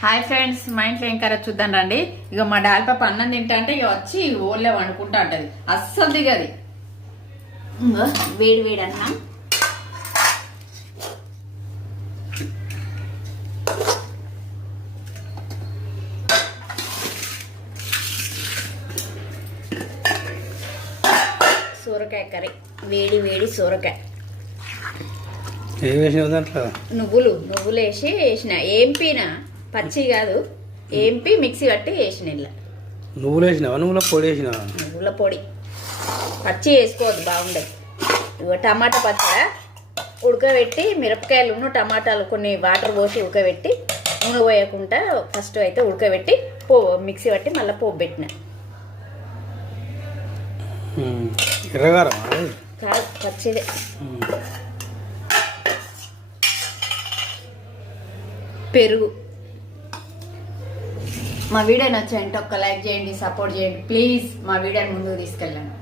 Hi friends, మా ఇంట్లో ఏం కర్రీ చూద్దాం రండి. ఇక మా డాల్ పాప అన్నం తింటా అంటే ఇక వచ్చి ఓళ్ళే వండుకుంటా ఉంటది. అస్సలు దిగది. వేడి వేడి అన్నం, సూరకాయ కర్రీ, వేడి వేడి సూరకాయ. నువ్వులు వేసిన ఏంపినా, పచ్చి కాదు, ఏంపి మిక్సీ పట్టి వేసిన. ఇలా నువ్వులు వేసినావా? నువ్వుల పొడి వేసినావా? నువ్వుల పొడి. పచ్చి వేసుకోవద్దు, బాగుండదు. ఇగో టమాటా పచ్చడి ఉడకబెట్టి, మిరపకాయలు టమాటాలు కొన్ని వాటర్ పోసి ఉడకబెట్టి, నూనె పోయకుండా ఫస్ట్ అయితే ఉడకబెట్టి మిక్సీ పట్టి మళ్ళీ పోపు పెట్టిన. కాదు, పచ్చిదే. పెరుగు. మా వీడియో నచ్చాయంటే ఒక్క లైక్ చేయండి, సపోర్ట్ చేయండి ప్లీజ్. మా వీడియోని ముందుకు తీసుకెళ్ళండి.